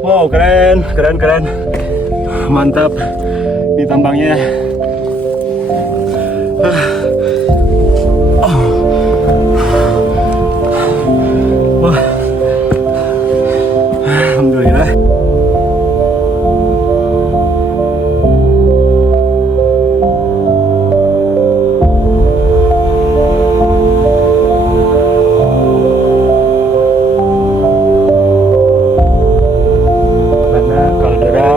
Wow, keren, keren, keren. Mantap di tambangnya. Wah, alhamdulillah. Karena kaldera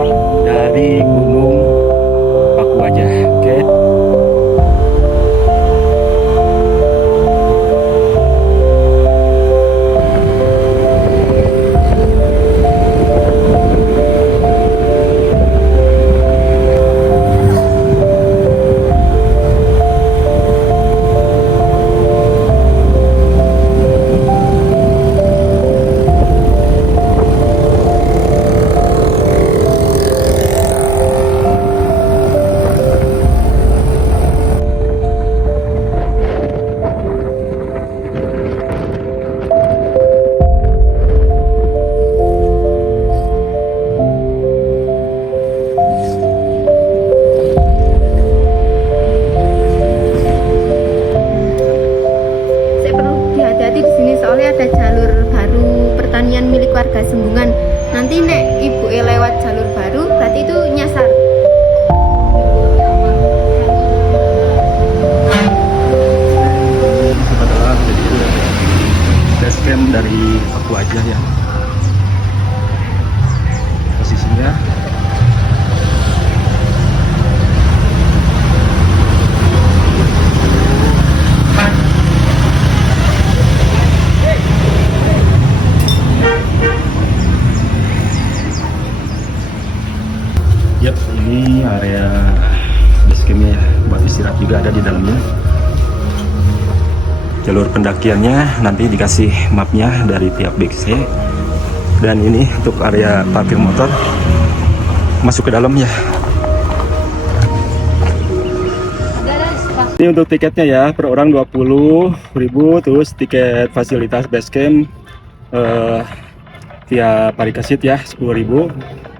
dari Gunung Paku Wajah. Oke. Saya perlu hati-hati di sini soalnya ada jalur baru pertanian milik warga Sembungan. Nanti nek ibu lewat jalur baru berarti itu nyasar. Adalah jadi itu base camp dari Paku Wajah ya. Posisinya yap, ini area base campnya ya, buat istirahat juga ada di dalamnya. Jalur pendakiannya nanti dikasih mapnya dari pihak BKC. Dan ini untuk area parkir motor, masuk ke dalam ya. Ini untuk tiketnya ya, per orang 20.000, terus tiket fasilitas base camp via Parikasit ya 10.000,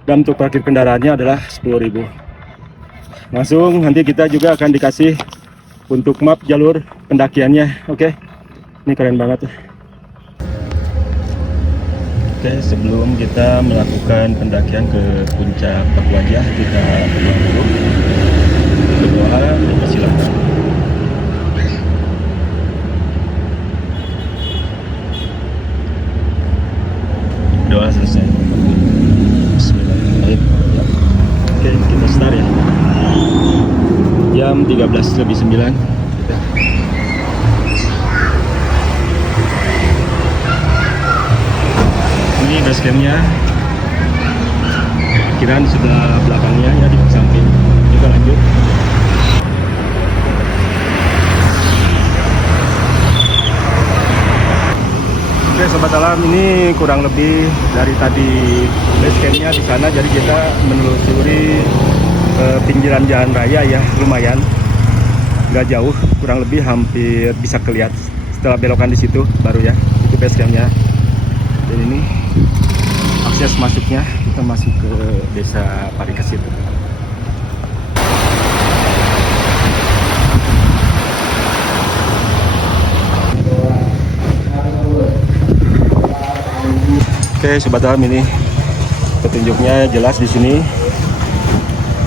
dan untuk parkir kendaraannya adalah 10.000. Langsung nanti kita juga akan dikasih untuk map jalur pendakiannya. Oke, ini keren banget. Oke, sebelum kita melakukan pendakian ke puncak Paku Wajah, kita berdoa dulu. Berdoa, silakan. Doa selesai. Bismillahirrahmanirrahim. Oke, kita start ya. Jam 13:09. Ini base campnya. Kiraan sebelah belakangnya ya, di samping. Kita lanjut. Oke sobat alam, ini kurang lebih dari tadi base campnya di sana, jadi kita menelusuri pinggiran jalan raya ya, lumayan nggak jauh, kurang lebih hampir bisa kelihatan setelah belokan di situ baru ya, itu base campnya. Dan ini akses masuknya, kita masuk ke desa Parikasit. Oke sobat alam, ini petunjuknya jelas di sini.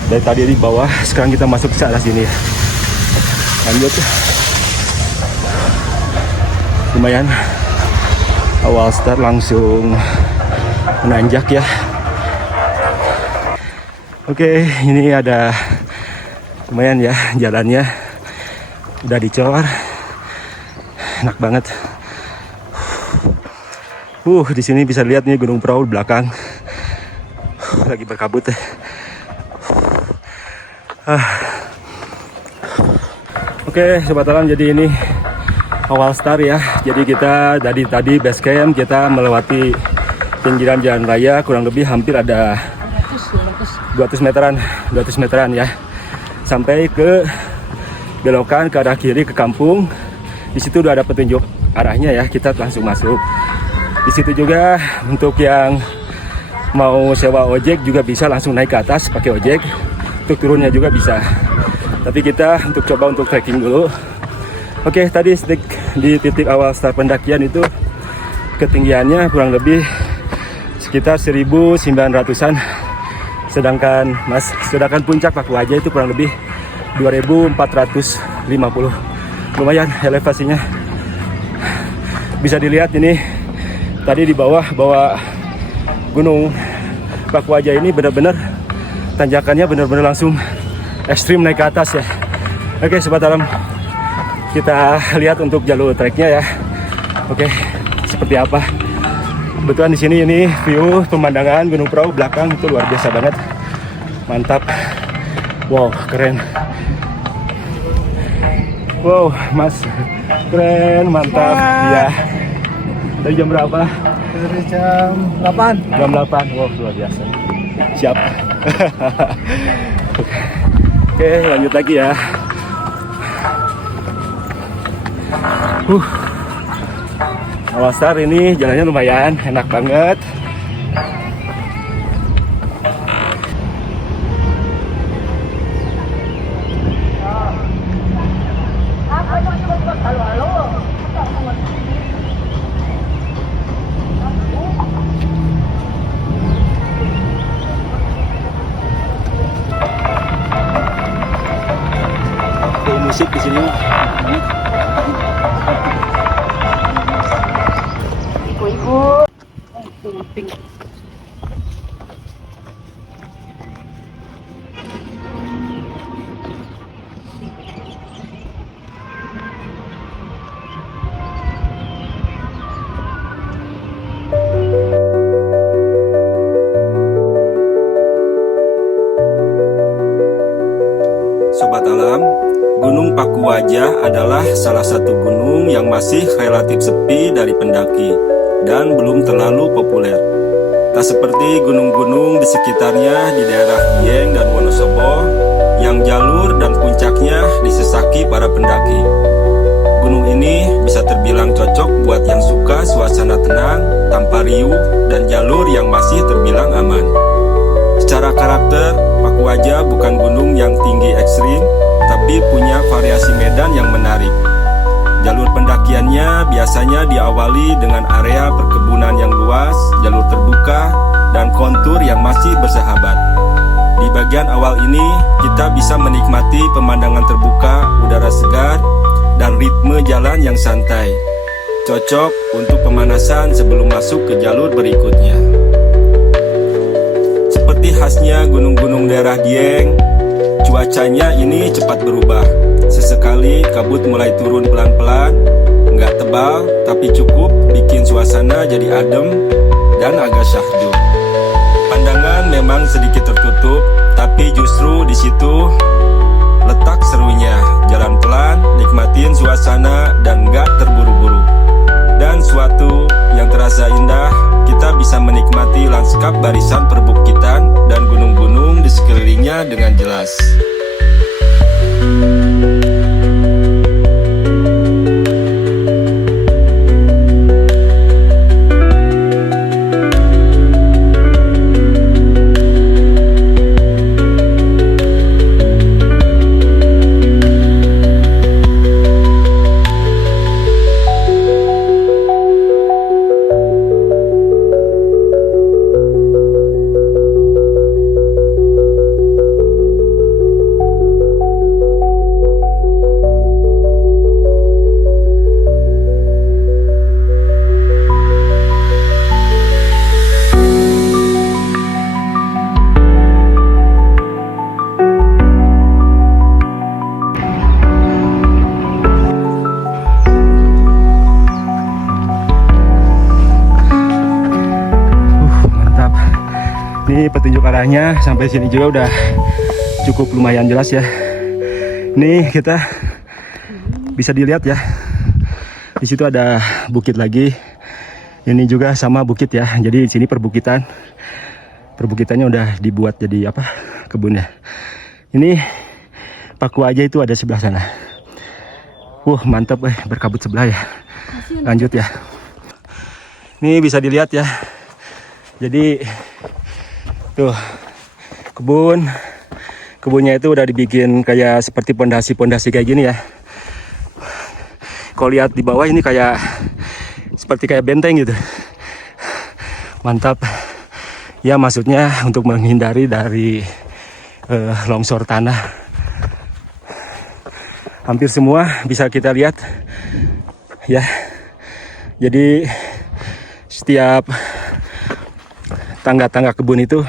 Dari tadi di bawah, sekarang kita masuk ke arah sini. Lanjut. Lumayan. Awal start langsung menanjak ya. Oke, ini ada lumayan ya jalannya. Udah dicor. Enak banget. Di sini bisa lihat nih Gunung Prau di belakang. Lagi berkabut. Oke, sobat alam, jadi ini awal start ya. Jadi kita dari tadi base camp kita melewati pinggiran jalan raya, kurang lebih hampir ada 200 meteran ya. Sampai ke belokan ke arah kiri ke kampung. Di situ udah ada petunjuk arahnya ya, kita langsung masuk. Di situ juga untuk yang mau sewa ojek juga bisa, langsung naik ke atas pakai ojek. Untuk turunnya juga bisa. Tapi kita untuk coba untuk trekking dulu. Oke, tadi di titik awal start pendakian itu ketinggiannya kurang lebih sekitar 1900-an. Sedangkan puncak Paku Aja itu kurang lebih 2450. Lumayan elevasinya. Bisa dilihat ini tadi di bawah gunung Paku Aja ini benar-benar tanjakannya benar-benar langsung ekstrim naik ke atas ya. Oke, sobat alam, kita lihat untuk jalur treknya ya. Oke, seperti apa? Kebetulan di sini ini view pemandangan Gunung Prau belakang itu luar biasa banget. Mantap. Wow, keren. Wow, Mas. Keren, mantap. Ya. Dari jam berapa? Dari jam 8. Jam 8. Wow, luar biasa. Siap. Oke, lanjut lagi ya. Awal start ini jalannya lumayan enak banget. Musik di sini. Sobat alam, Gunung Paku Aja adalah salah satu gunung yang masih relatif sepi dari pendaki dan belum terlalu populer. Tak seperti gunung-gunung di sekitarnya di daerah Dieng dan Wonosobo yang jalur dan puncaknya disesaki para pendaki. Gunung ini bisa terbilang cocok buat yang suka suasana tenang, tanpa riuh, dan jalur yang masih terbilang aman. Secara karakter, Paku Aja bukan gunung yang tinggi ekstrim, tapi punya variasi medan yang menarik. Jalur pendakiannya biasanya diawali dengan area perkebunan yang luas, jalur terbuka, dan kontur yang masih bersahabat. Di bagian awal ini, kita bisa menikmati pemandangan terbuka, udara segar, dan ritme jalan yang santai. Cocok untuk pemanasan sebelum masuk ke jalur berikutnya. Seperti khasnya gunung-gunung daerah Dieng, cuacanya ini cepat berubah. Sesekali kabut mulai turun pelan-pelan, nggak tebal tapi cukup bikin suasana jadi adem dan agak syahdu. Pandangan memang sedikit tertutup, tapi justru di situ letak serunya. Jalan pelan, nikmatin suasana dan nggak terburu-buru. Dan suatu yang terasa indah, kita bisa menikmati lanskap barisan perbukitan dan gunung-gunung di sekelilingnya dengan jelas. Ini petunjuk arahnya sampai sini juga udah cukup lumayan jelas ya. Ini kita bisa dilihat ya. Di situ ada bukit lagi. Ini juga sama bukit ya. Jadi di sini perbukitan. Perbukitannya udah dibuat jadi apa? Kebun ya. Ini Paku Aja itu ada sebelah sana. Mantap berkabut sebelah ya. Lanjut ya. Ini bisa dilihat ya. Jadi Tuh, kebunnya itu udah dibikin kayak seperti pondasi-pondasi kayak gini ya. Kalau lihat di bawah ini kayak seperti kayak benteng gitu. Mantap. Ya maksudnya untuk menghindari dari longsor tanah. Hampir semua bisa kita lihat ya. Jadi setiap tangga-tangga kebun itu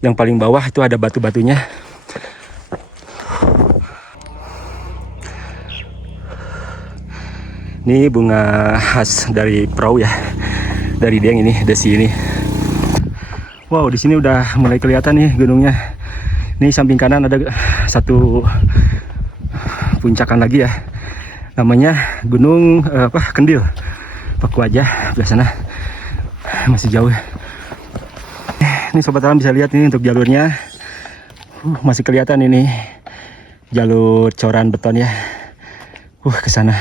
yang paling bawah itu ada batu-batunya. Ini bunga khas dari perahu ya, dari Dieng ini, desi ini. Wow, di sini udah mulai kelihatan nih gunungnya. Ini samping kanan ada satu puncakan lagi ya, namanya Gunung Kendil, Paku Aja. Belah sana masih jauh. Ini sobat alam bisa lihat ini untuk jalurnya, masih kelihatan ini jalur coran beton ya. Ke sana.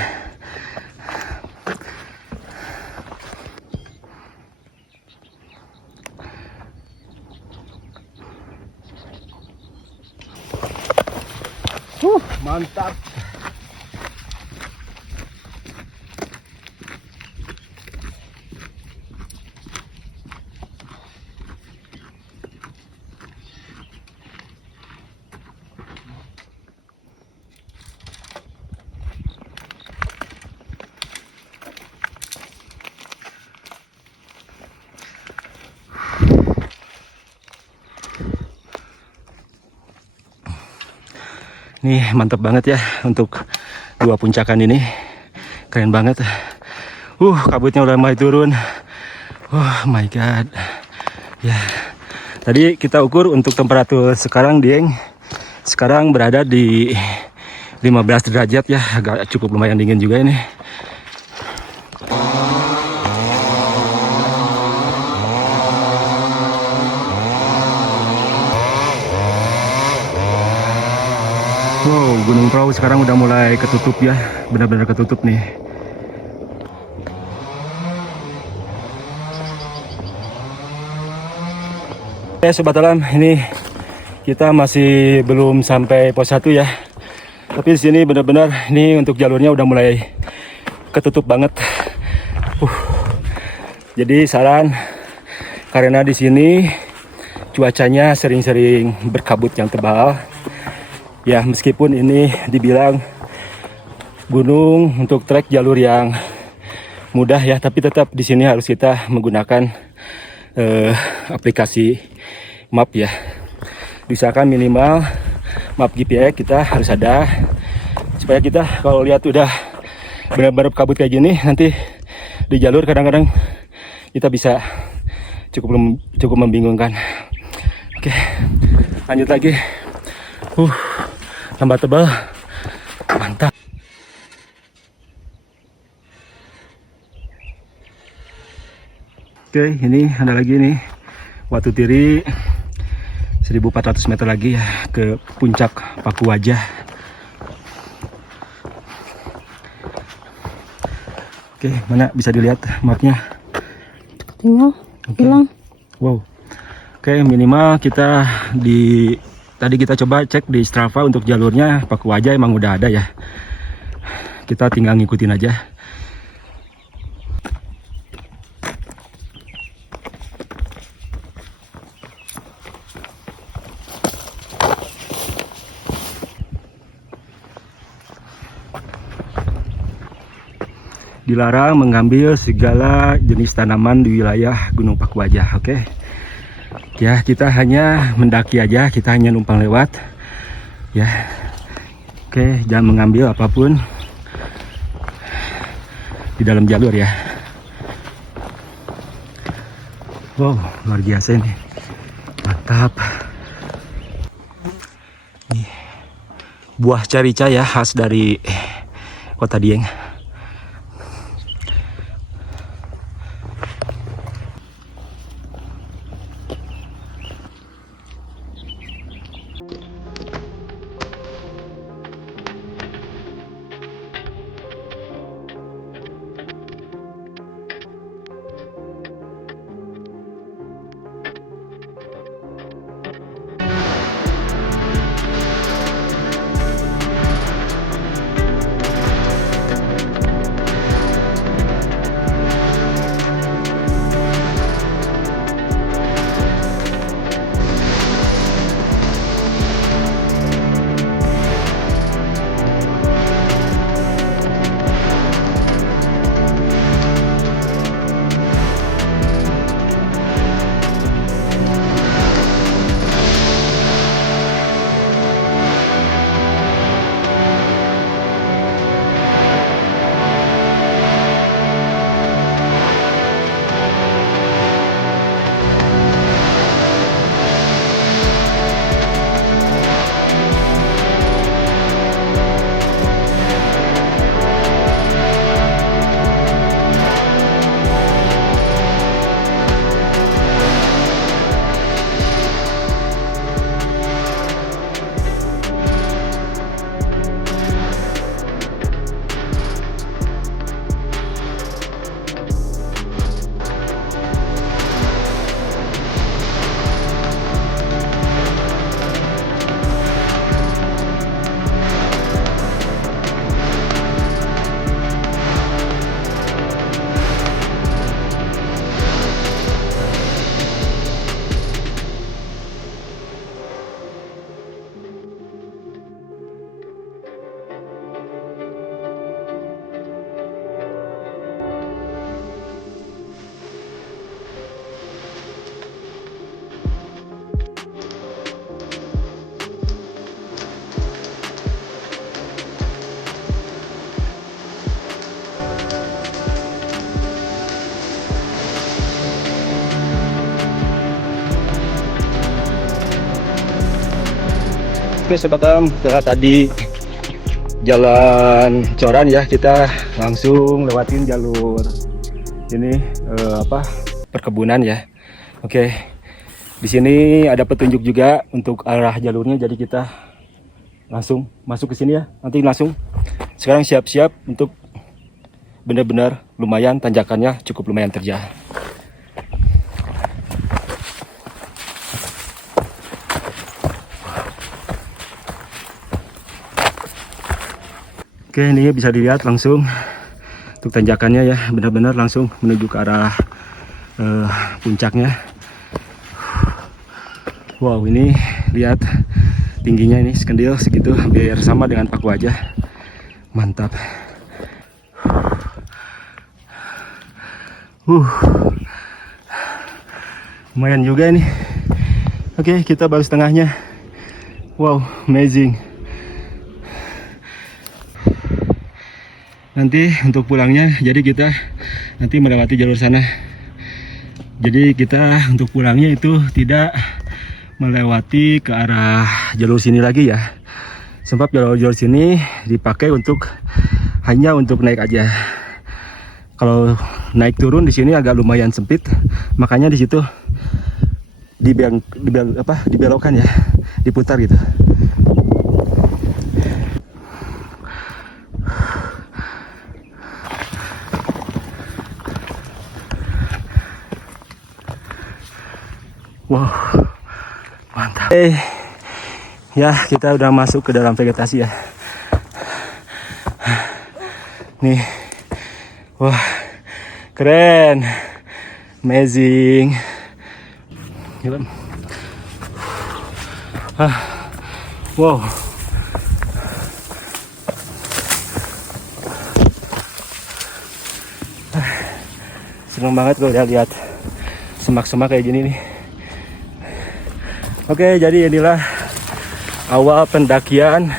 Mantap. Nih mantap banget ya untuk dua puncakan ini, keren banget. Kabutnya udah mulai turun. Oh my god. Ya. Tadi kita ukur untuk temperatur sekarang Dieng sekarang berada di 15 derajat ya, agak cukup lumayan dingin juga ini. Wow, Gunung Prau sekarang udah mulai ketutup ya, benar-benar ketutup nih. Oke sobat alam, ini kita masih belum sampai pos 1 ya. Tapi di sini benar-benar ini untuk jalurnya udah mulai ketutup banget. Jadi saran, karena di sini cuacanya sering-sering berkabut yang tebal. Ya meskipun ini dibilang gunung untuk trek jalur yang mudah ya, tapi tetap di sini harus kita menggunakan aplikasi map ya. Diusahakan minimal map GPS kita harus ada, supaya kita kalau lihat udah benar-benar kabut kayak gini, nanti di jalur kadang-kadang kita bisa cukup membingungkan. Oke, lanjut lagi. Tambah tebal, mantap. Oke, ini ada lagi nih Watu Tiri, 1400 meter lagi ya ke puncak Paku Wajah. Oke, mana bisa dilihat mapnya? Tinggal hilang. Wow. Oke, minimal kita tadi kita coba cek di Strava untuk jalurnya Paku Wajah emang udah ada ya. Kita tinggal ngikutin aja. Dilarang mengambil segala jenis tanaman di wilayah Gunung Paku Wajah, oke? Ya, kita hanya mendaki aja, kita hanya numpang lewat. Ya. Oke, jangan mengambil apapun di dalam jalur ya. Wow, luar biasa ini. Mantap. Nih, buah carica ya, khas dari Kota Dieng. Oke sobat alam, setelah tadi jalan coran ya, kita langsung lewatin jalur ini perkebunan ya. Oke, di sini ada petunjuk juga untuk arah jalurnya, jadi kita langsung masuk ke sini ya. Nanti langsung sekarang siap-siap untuk benar-benar lumayan, tanjakannya cukup lumayan terjal. Oke, ini bisa dilihat langsung untuk tanjakannya ya, benar-benar langsung menuju ke arah puncaknya. Wow, ini lihat tingginya ini sekendil segitu, hampir sama dengan paku aja. Mantap. Lumayan juga ini. Oke, kita baru setengahnya. Wow, amazing. Nanti untuk pulangnya, jadi kita nanti melewati jalur sana. Jadi kita untuk pulangnya itu tidak melewati ke arah jalur sini lagi ya. Sebab jalur sini dipakai untuk hanya untuk naik aja. Kalau naik turun di sini agak lumayan sempit, makanya di situ dibelokkan ya, diputar gitu. Wow, mantap. Ya, kita udah masuk ke dalam vegetasi ya. Nih, wah, keren, amazing. Wow. Seneng banget kalau udah lihat semak-semak kayak gini nih. Oke, jadi inilah awal pendakian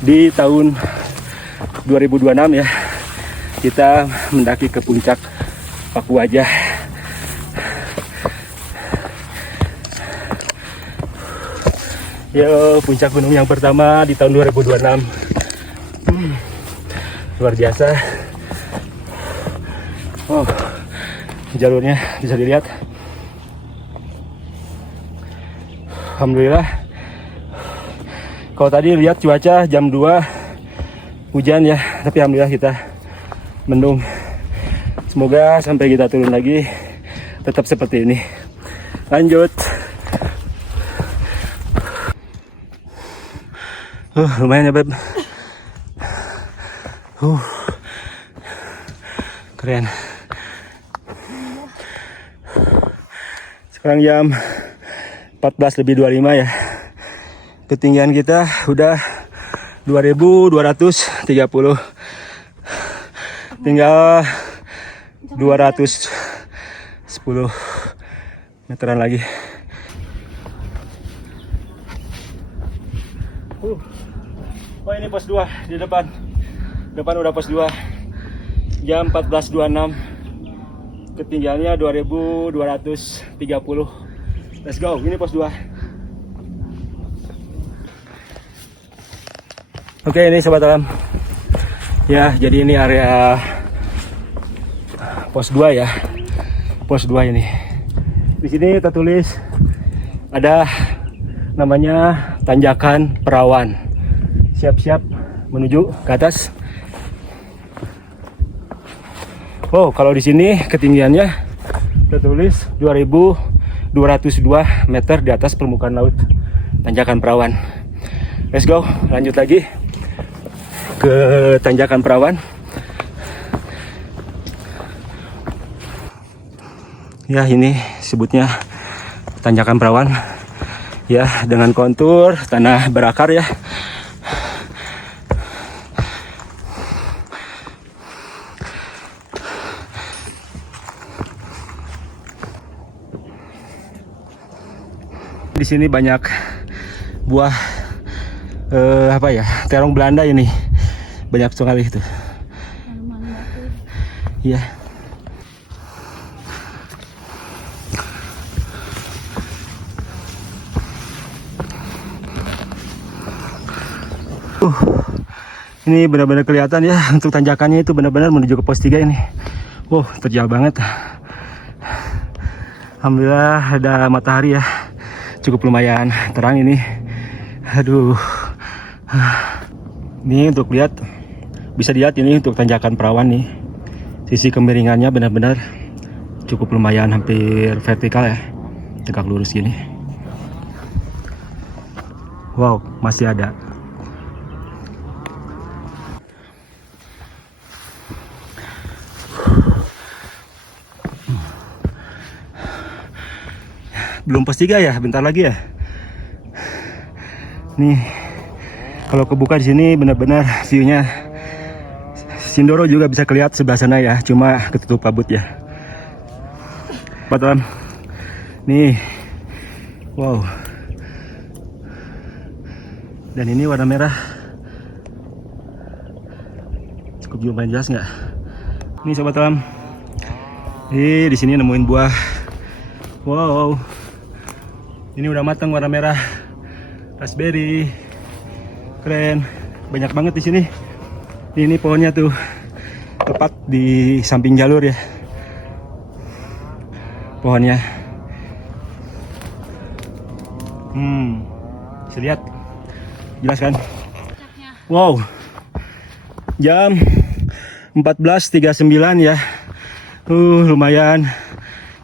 di tahun 2026 ya. Kita mendaki ke puncak Paku Wajah. Yo, puncak gunung yang pertama di tahun 2026. Luar biasa. Oh, jalurnya bisa dilihat. Alhamdulillah. Kalau tadi lihat cuaca jam 2 hujan ya, tapi alhamdulillah kita mendung. Semoga sampai kita turun lagi tetap seperti ini. Lanjut. Lumayan ya Beb. Keren. Sekarang jam 14:25 ya. Ketinggian kita udah 2230. Tinggal 210 meteran lagi. Oh, ini pos 2 di depan. Depan udah pos 2. Jam 14.26. Ketinggiannya 2230. Let's go, ini pos 2. Oke, ini sobat alam. Ya, jadi ini area pos 2 ya. Pos 2 ini. Di sini tertulis ada namanya Tanjakan Perawan. Siap-siap menuju ke atas. Oh, kalau di sini ketinggiannya tertulis 2202 meter di atas permukaan laut. Tanjakan Perawan. Let's go, lanjut lagi ke Tanjakan Perawan. Ya, ini sebutnya Tanjakan Perawan. Ya, dengan kontur tanah berakar ya. Di sini banyak buah terong Belanda ini, banyak sekali itu. Iya. Ini benar-benar kelihatan ya untuk tanjakannya itu benar-benar menuju ke pos 3 ini. Wow, terjal banget. Alhamdulillah ada matahari ya. Cukup lumayan terang ini. Aduh. Ini untuk lihat, bisa dilihat ini untuk tanjakan perawan nih. Sisi kemiringannya benar-benar cukup lumayan, hampir vertikal ya. Tegak lurus gini. Wow, masih ada. Belum pos 3 ya, bentar lagi ya. Nih, kalau kebuka di sini benar-benar view-nya. Sindoro juga bisa kelihatan sebelah sana ya, cuma ketutup kabut ya. Teman-teman, nih, wow. Dan ini warna merah. Cukup lumayan jelas nggak? Nih sobat alam, di sini nemuin buah. Wow. Ini udah matang warna merah, raspberry, keren, banyak banget di sini. Ini pohonnya tuh tepat di samping jalur ya, pohonnya. Bisa lihat, jelas kan? Wow, jam 14.39 ya. Lumayan.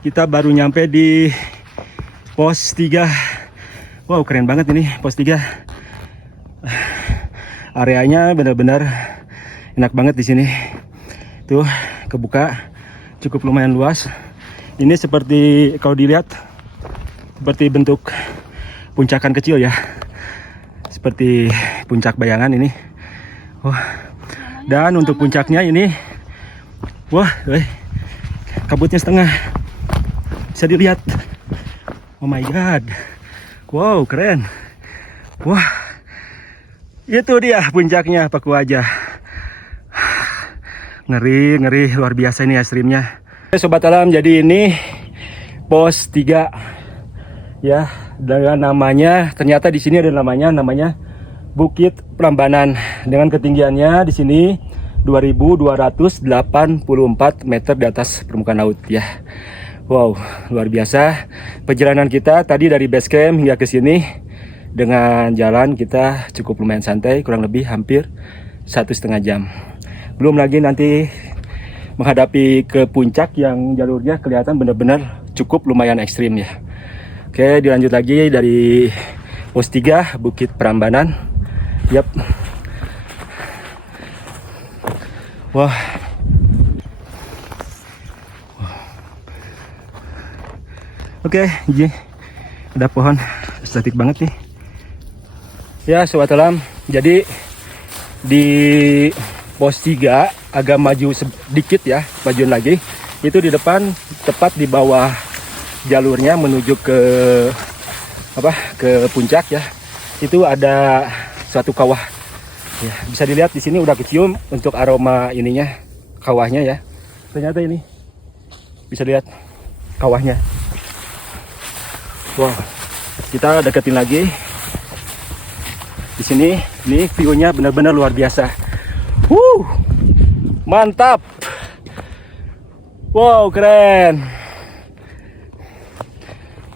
Kita baru nyampe di pos 3. Wow, keren banget ini pos 3. Areanya benar-benar enak banget di sini. Tuh, kebuka cukup lumayan luas. Ini seperti kalau dilihat seperti bentuk puncakan kecil ya. Seperti puncak bayangan ini. Wah. Dan untuk puncaknya ini wah, kabutnya setengah. Bisa dilihat. Oh my god. Wow, keren. Wah. Itu dia puncaknya Paku aja. Ngeri luar biasa ini ya streamnya. Sobat alam, jadi ini pos 3 ya, dengan namanya, ternyata di sini ada namanya Bukit Prambanan dengan ketinggiannya di sini 2284 meter di atas permukaan laut ya. Wow, luar biasa. Perjalanan kita tadi dari base camp hingga ke sini dengan jalan kita cukup lumayan santai, kurang lebih hampir 1,5 jam. Belum lagi nanti menghadapi ke puncak yang jalurnya kelihatan benar-benar cukup lumayan ekstrim ya. Oke, dilanjut lagi dari pos 3 Bukit Prambanan. Yap. Wah. Oke, ada pohon estetik banget nih. Ya, sobat alam, jadi di pos 3 agak maju sedikit ya, majuin lagi. Itu di depan, tepat di bawah jalurnya menuju ke ke puncak ya. Itu ada suatu kawah. Ya, bisa dilihat di sini udah kecium untuk aroma ininya, kawahnya ya. Ternyata ini bisa lihat kawahnya. Wow, kita deketin lagi. Di sini, nih view-nya benar-benar luar biasa. Mantap. Wow, keren.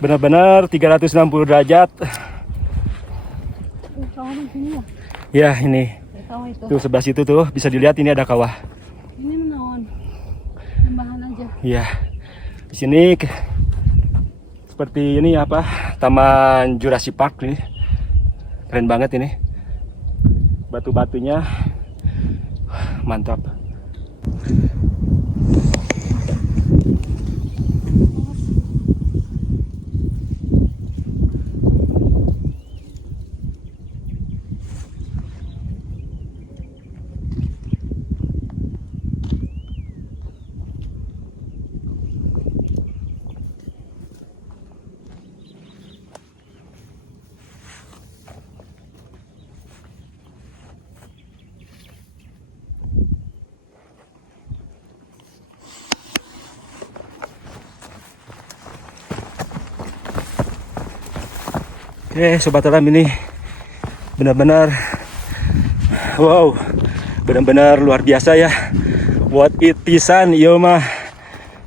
Benar-benar 360 derajat. Ya, ini. Tuh sebelah situ tuh bisa dilihat ini ada kawah. Ini menawan. Tambahan aja. Ya. Di sini seperti ini Taman Jurassic Park nih. Keren banget ini. Batu-batunya mantap. Oke, sobat alam, ini benar-benar wow, benar-benar luar biasa ya. What it pisan ieu mah.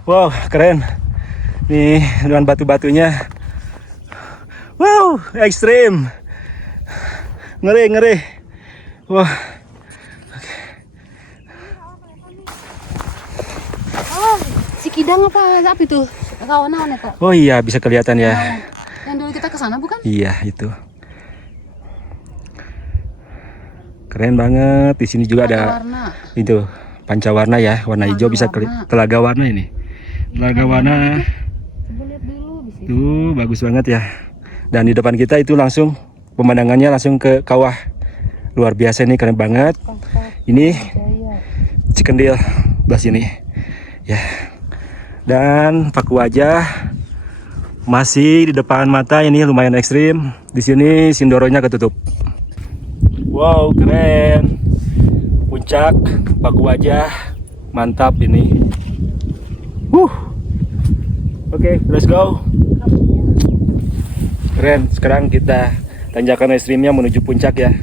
Wow, keren. Nih dengan batu-batunya. Wow, ekstrim. Ngeri. Wah. Oh, si Kidang apa itu? Kawan-kawan ya kok. Oh iya, bisa kelihatan ya. Yang dulu kita ke sana bukan? Iya, itu. Keren banget. Di sini juga ada warna. itu pancawarna ya, warna hijau bisa telaga warna ini. Telaga warna. Coba lihat dulu bisa. Tuh, bagus banget ya. Dan di depan kita itu langsung pemandangannya langsung ke kawah. Luar biasa nih, keren banget. Ini Cikendil belah sini. Ya. Dan Paku Wajah masih di depan mata, ini lumayan ekstrim. Di sini Sindoronya ketutup. Wow, keren. Puncak Paku Wajah. Mantap ini. Oke, let's go. Keren. Sekarang kita tanjakan ekstrimnya menuju puncak ya.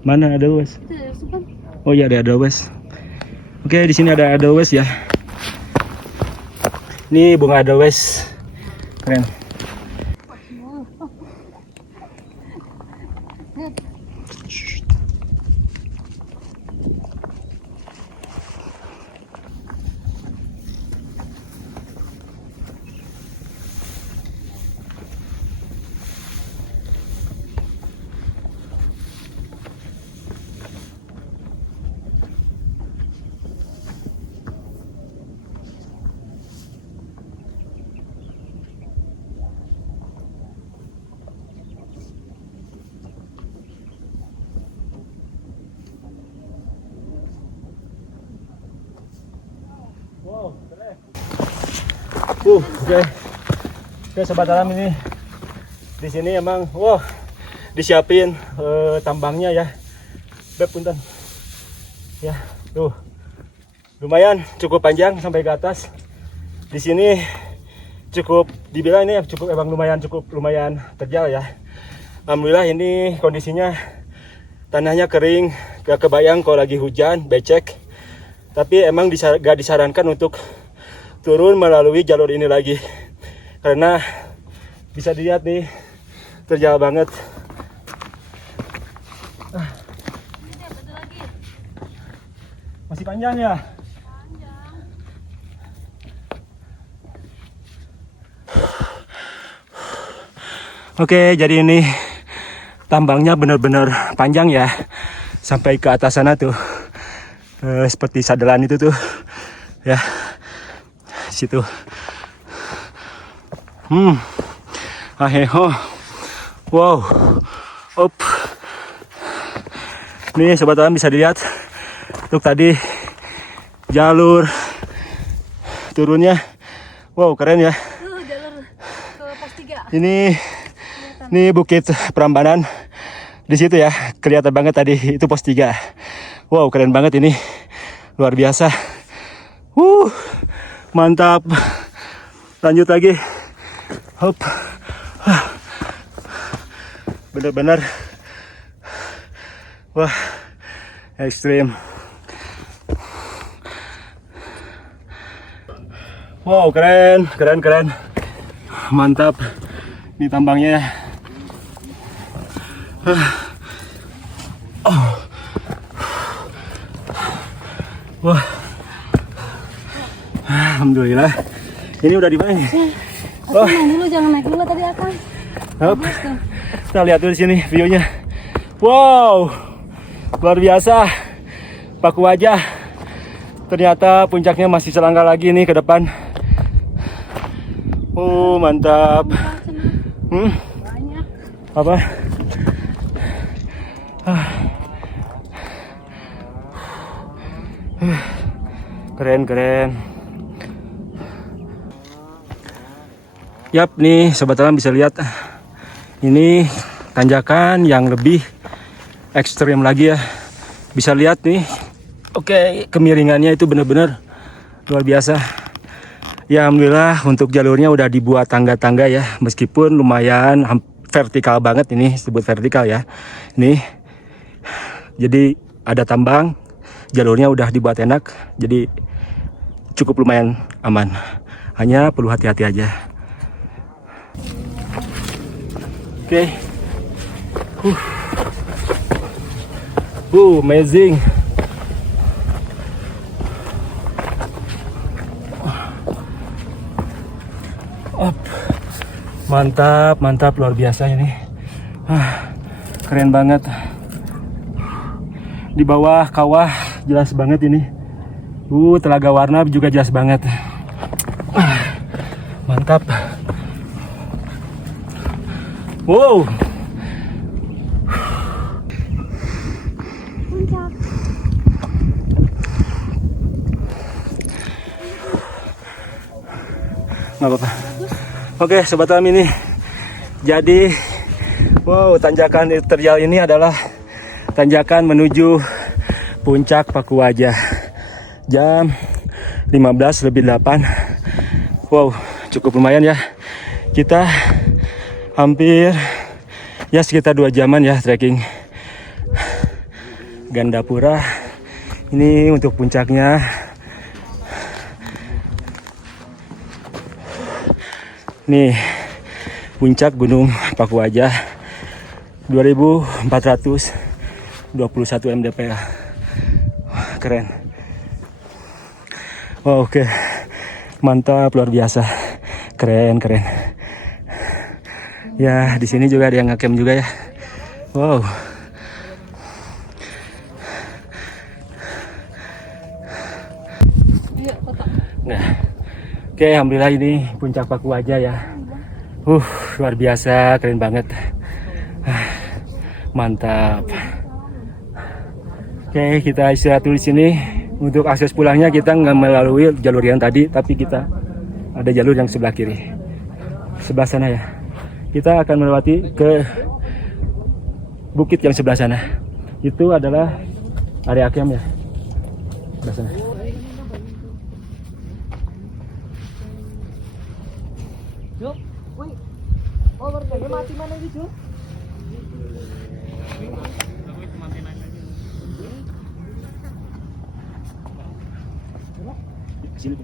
Mana ada Edelweiss? Oh iya, ada Edelweiss. Oke, di sini ada Edelweiss ya. Ini bunga Edelweiss. Keren. Wow, keren. Oke, sobat alam, ini di sini emang disiapin tambangnya ya. Beb, punten. Ya, tuh. Lumayan cukup panjang sampai ke atas. Di sini cukup dibilang ini cukup lumayan terjal ya. Alhamdulillah ini kondisinya tanahnya kering, gak kebayang kalau lagi hujan, becek. Tapi emang gak disarankan untuk turun melalui jalur ini lagi, karena bisa dilihat nih terjal banget. Masih panjang ya? Oke, jadi ini tambangnya benar-benar panjang ya, sampai ke atas sana tuh. Seperti sadelan itu tuh ya, situ. Wow, nih sobat alam bisa dilihat untuk tadi jalur turunnya. Wow, keren ya. Jalur ke pos 3. Ini Bukit Prambanan. Di situ ya, kelihatan banget tadi itu pos 3. Wow, keren banget ini. Luar biasa. Mantap. Lanjut lagi. Hop. Bener-bener. Wah, ekstrim. Wow, keren. Mantap. Ini tambangnya. Wah, alhamdulillah. Ini udah di mana nih? Dulu jangan naik dulu tadi akan. Hop. Kita lihat dulu di sini view-nya. Wow, luar biasa. Paku Wajah. Ternyata puncaknya masih selangkah lagi nih ke depan. Mantap. Banyak. Apa? Keren. Yap, nih sobat alam bisa lihat Ini tanjakan yang lebih ekstrim lagi ya. Bisa lihat nih. Oke, kemiringannya itu benar-benar luar biasa. Ya alhamdulillah untuk jalurnya udah dibuat tangga-tangga ya. Meskipun lumayan vertikal banget, ini disebut vertikal ya. Nih. Jadi ada tambang, jalurnya udah dibuat enak. Jadi cukup lumayan aman. Hanya perlu hati-hati aja. Oke. Amazing. Mantap, mantap, luar biasa ini. Keren banget. Di bawah kawah jelas banget ini. Telaga Warna juga jelas banget. Mantap. Wow. Nggak apa-apa. Oke, Sobat Alam, ini jadi tanjakan terjal ini adalah tanjakan menuju puncak Paku Wajah. Jam 15:08. Wow, cukup lumayan ya. Kita hampir ya sekitar 2 jaman ya trekking Gandapura. Ini untuk puncaknya. Nih, puncak Gunung Paku Wajah 2421 mdpl. Keren. Wow, oke. Mantap, luar biasa. Keren. Ya, di sini juga ada yang ngecamp juga ya. Wow. Nah, oke, alhamdulillah ini puncak Paku Wajah ya. Luar biasa, keren banget. Mantap. Oke, kita istirahat dulu di sini. Untuk akses pulangnya kita nggak melalui jalur yang tadi, tapi kita ada jalur yang sebelah kiri, sebelah sana ya. Kita akan melewati ke bukit yang sebelah sana. Itu adalah area camp ya, sebelah sana. Mati mana gitu? Sini.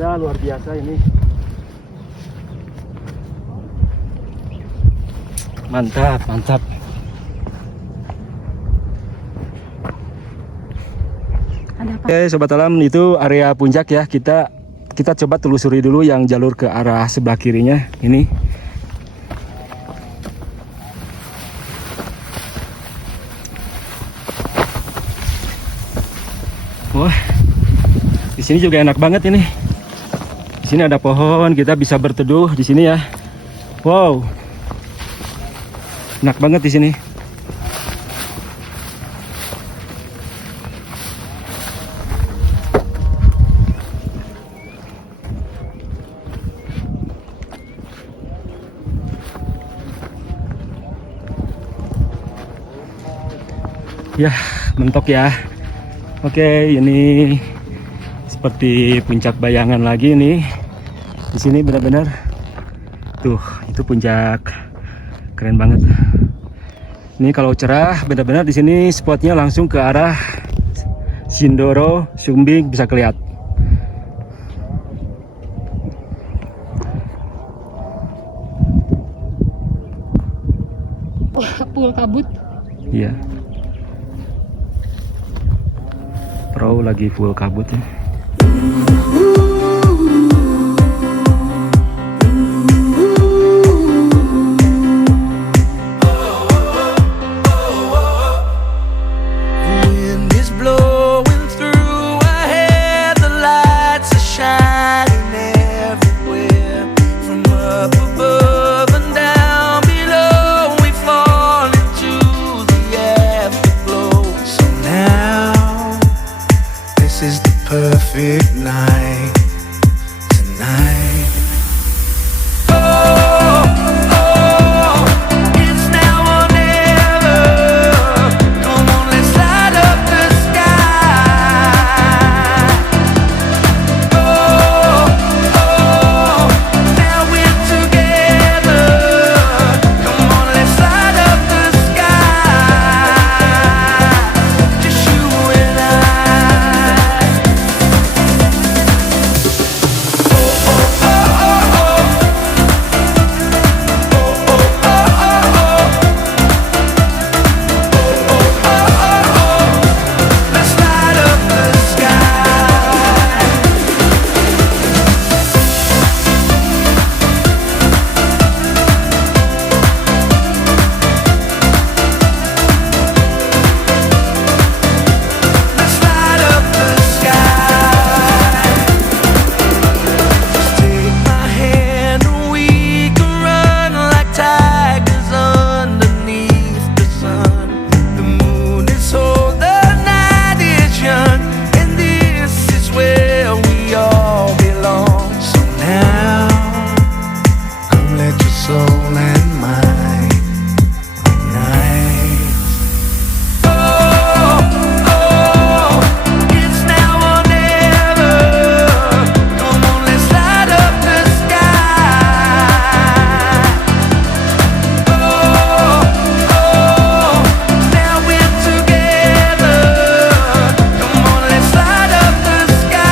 Luar biasa ini. Mantap. Oke, Sobat Alam, itu area puncak ya. Kita coba telusuri dulu yang jalur ke arah sebelah kirinya ini. Wah, di sini juga enak banget ini. Di sini ada pohon, kita bisa berteduh di sini ya. Wow, enak banget di sini. Ya, mentok ya. Oke, ini seperti puncak bayangan lagi nih. Di sini benar-benar tuh, itu puncak. Keren banget. Ini kalau cerah benar-benar di sini spotnya langsung ke arah Sindoro, Sumbing bisa kelihatan. Full kabut. Iya. Perahu lagi full kabut ya. Wind is blowing perfect night tonight. It's now or never. Come on, let's light up the sky. Now we're together. Come on, let's light up the sky. Just you and I. Let's light up the sky. Let's light up the sky. Just take my hand and we can run like tigers underneath the sun. The moon is old, the night is young, and this is where we all belong. So now, come let your soul and mind ignite. It's now or never. Come on, let's light up the sky. Now we're together. Come on, let's light up the sky.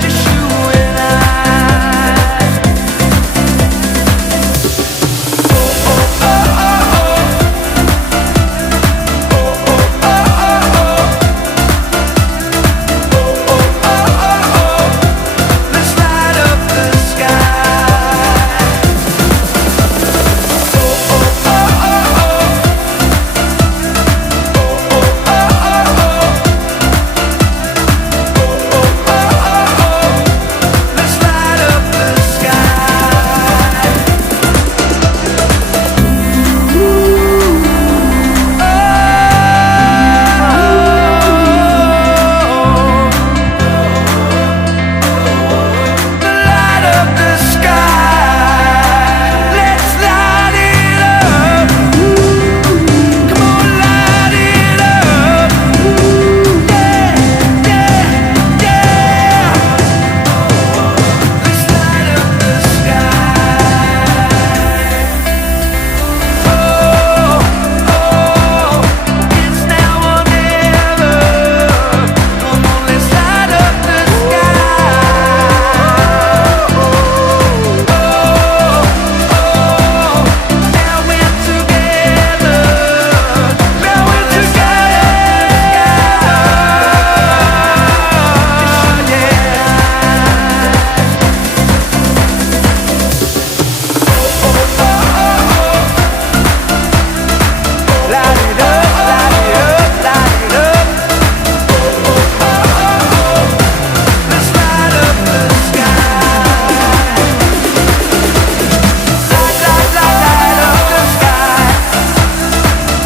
Just you and I. Let's light up the sky. Let's light up the sky. Light up the sky. Let's light it up. Come on, light it up. Yeah, yeah, yeah. Let's light up the sky. It's now or never. Come on, let's light up the sky. Now we're together. Now we're together. Light it up, light it up, light it up. Let's light up the sky. Light, light, light, light up the sky.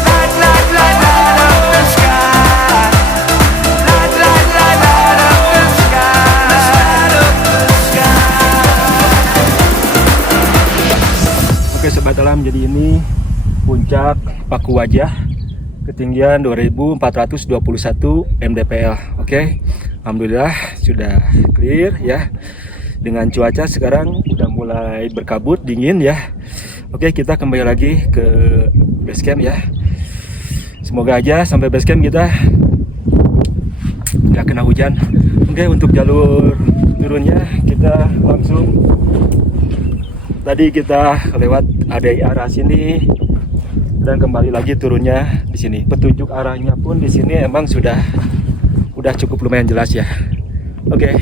Light, light, light, light up the sky. Light, light, light, light up the sky. Let's light up the sky. Oke Sobat Alam, jadi ini puncak Paku Wajah, ketinggian 2421 mdpl. Oke, alhamdulillah sudah clear ya. Dengan cuaca sekarang udah mulai berkabut, dingin ya. Oke, kita kembali lagi ke base camp ya. Semoga aja sampai base camp kita nggak kena hujan. Oke, untuk jalur turunnya kita langsung, tadi kita lewat ada arah sini dan kembali lagi turunnya di sini. Petunjuk arahnya pun di sini emang udah cukup lumayan jelas ya. Oke.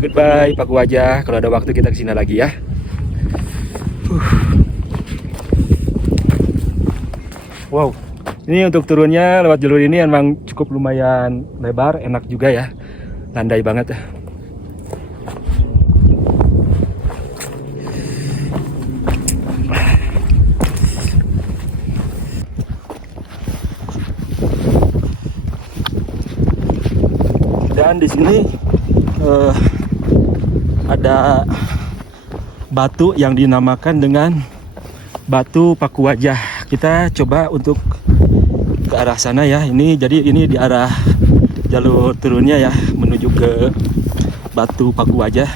Goodbye Paku Wajah. Kalau ada waktu kita kesini lagi ya. Wow. Ini untuk turunnya lewat jalur ini emang cukup lumayan lebar, enak juga ya. Landai banget ya. Dan di sini ada batu yang dinamakan dengan batu paku wajah. Kita coba untuk ke arah sana ya. Jadi ini di arah jalur turunnya ya, menuju ke batu paku wajah.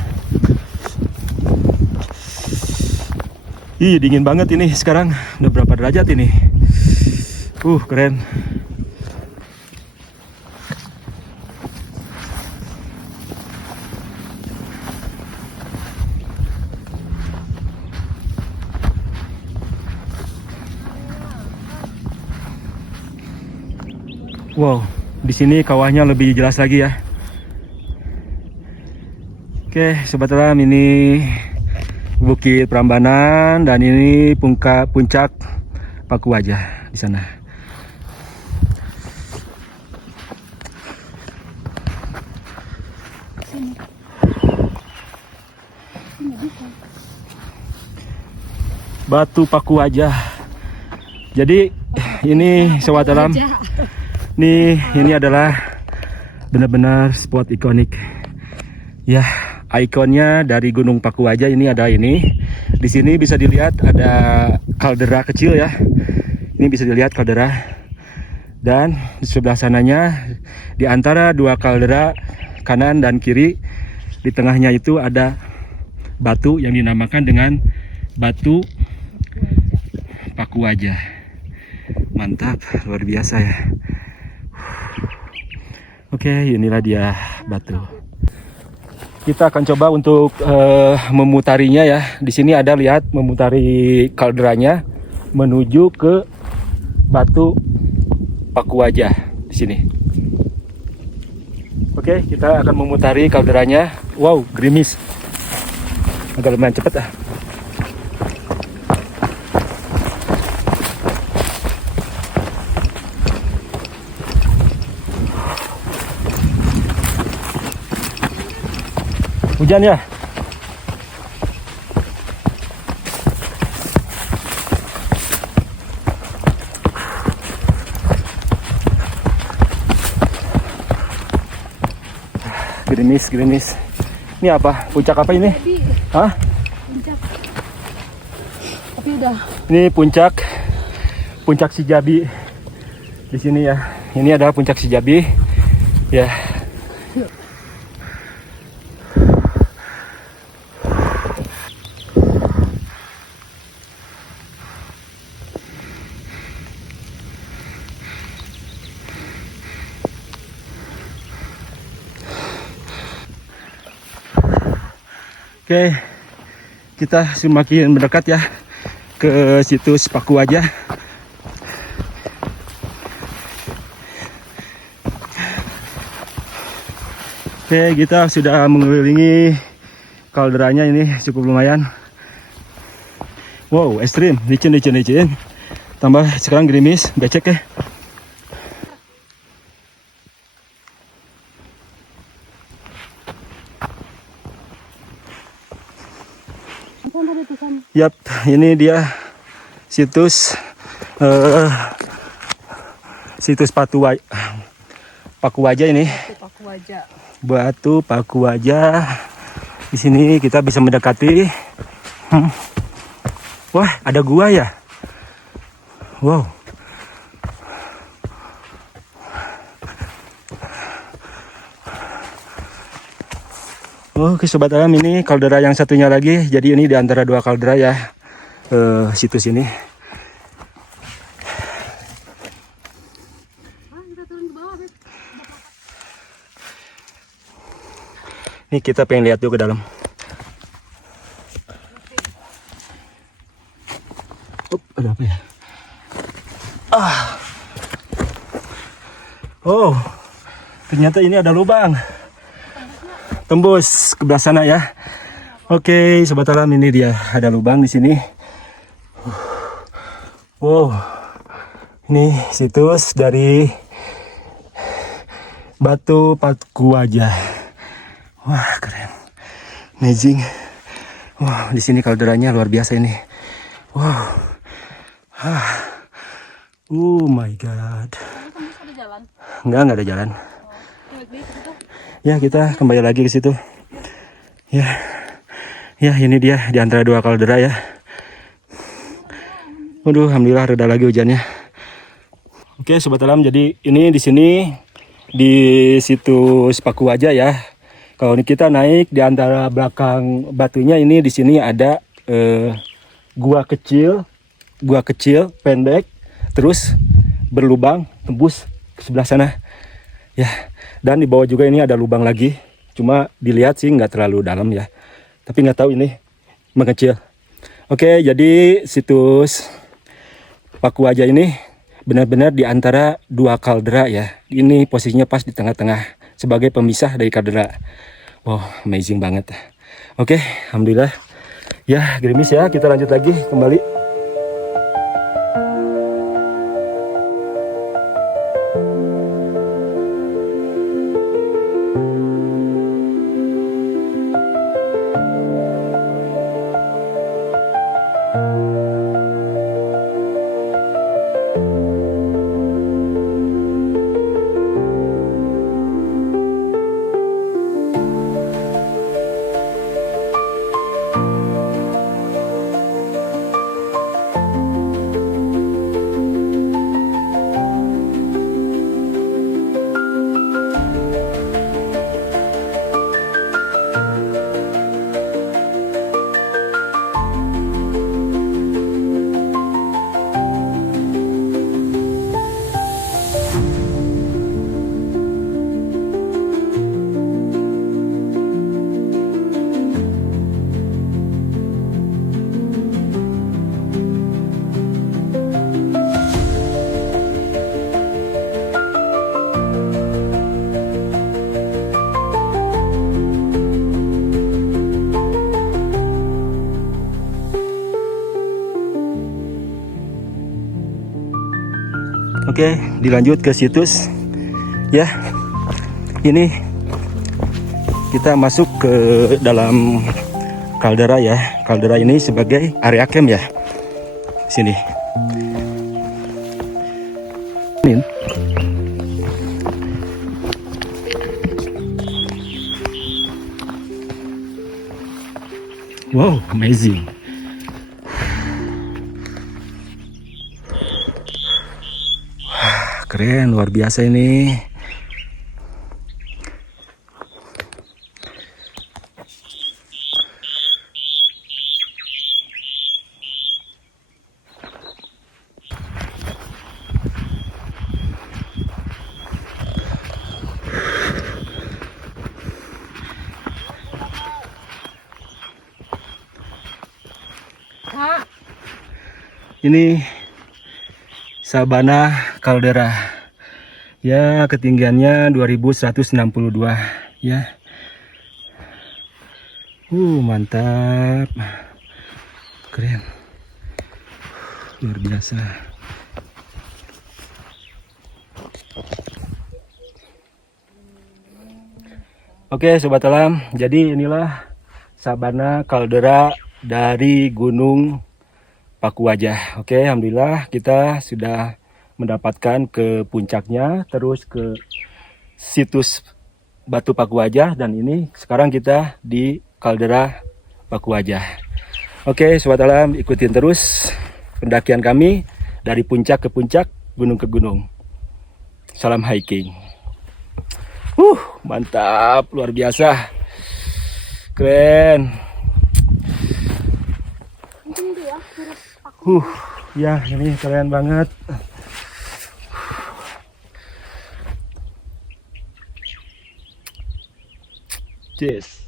Ih, dingin banget ini sekarang. Udah berapa derajat ini? Keren. Wow, di sini kawahnya lebih jelas lagi ya. Oke, Sobat Alam, ini Bukit Prambanan dan ini puncak Paku Wajah di sana. Batu Paku Wajah. Jadi ini Sobat Alam, ini adalah benar-benar spot ikonik. Ya, ikonnya dari Gunung Paku Wajah ini ada ini. Di sini bisa dilihat ada kaldera kecil ya. Ini bisa dilihat kaldera. Dan di sebelah sananya, di antara dua kaldera kanan dan kiri, di tengahnya itu ada batu yang dinamakan dengan batu Paku Wajah. Mantap, luar biasa ya. Oke, inilah dia batu. Kita akan coba untuk memutarinya ya. Di sini ada, lihat, memutari kalderanya menuju ke batu Paku Wajah di sini. Oke, kita akan memutari kalderanya. Wow, gerimis. Agak lumayan cepat ah. Hujan ya. Gerimis. Ini apa? Puncak apa ini? Hah? Tapi udah. Ini puncak Sijabi di sini ya. Ini adalah puncak Sijabi ya. Oke, kita semakin mendekat ya ke situs Paku Wajah. Oke, kita sudah mengelilingi kalderanya, ini cukup lumayan. Wow, ekstrim, licin. Tambah sekarang gerimis, becek ya. Yap, ini dia situs Paku Wajah ini. Batu Paku Wajah. Di sini kita bisa mendekati. Wah, ada gua ya. Wow. Oke Sobat Alam, ini kaldera yang satunya lagi. Jadi ini di antara dua kaldera ya, situs ini. Ini kita pengen lihat dulu ke dalam. Ada apa ya? Oh, ternyata ini ada lubang. Tembus ke belah sana ya. Oke, Sobat Alam, ini dia ada lubang di sini. Wow, ini situs dari batu Paku Wajah. Wah, keren, amazing. Wah, di sini kalderanya luar biasa ini. Wow, oh my god. Ada jalan. Enggak ada jalan. Ya, kita kembali lagi ke situ. Ya. Ya, ini dia di antara dua kaldera ya. Waduh, alhamdulillah reda lagi hujannya. Oke, sobat alam, jadi ini di sini di situs Pakuwaja ya. Kalau kita naik di antara belakang batunya ini di sini ada gua kecil pendek, terus berlubang tembus ke sebelah sana. Ya, dan di bawah juga ini ada lubang lagi. Cuma dilihat sih nggak terlalu dalam ya. Tapi nggak tahu ini mengecil. Oke, jadi situs Pakuwaja ini benar-benar di antara dua kaldera ya. Ini posisinya pas di tengah-tengah sebagai pemisah dari kaldera. Wow, amazing banget. Oke, alhamdulillah. Ya, gerimis ya. Kita lanjut lagi kembali. Oke, dilanjut ke situs. Ya, ini kita masuk ke dalam kaldera ya. Kaldera ini sebagai area camp ya. Sini. Ini. Wow, amazing. Keren, luar biasa ini. Ini Sabana Caldera. Ya, ketinggiannya 2162 ya. Mantap. Keren. Luar biasa. Oke, sobat alam, jadi inilah Sabana Caldera dari Gunung Pakuwaja. Oke, alhamdulillah kita sudah mendapatkan ke puncaknya, terus ke situs Batu Pakuwaja, dan ini sekarang kita di kaldera Pakuwaja. Oke, sobat alam, ikutin terus pendakian kami dari puncak ke puncak, gunung ke gunung. Salam hiking. Mantap, luar biasa. Keren. Ya, ini keren banget. Yes.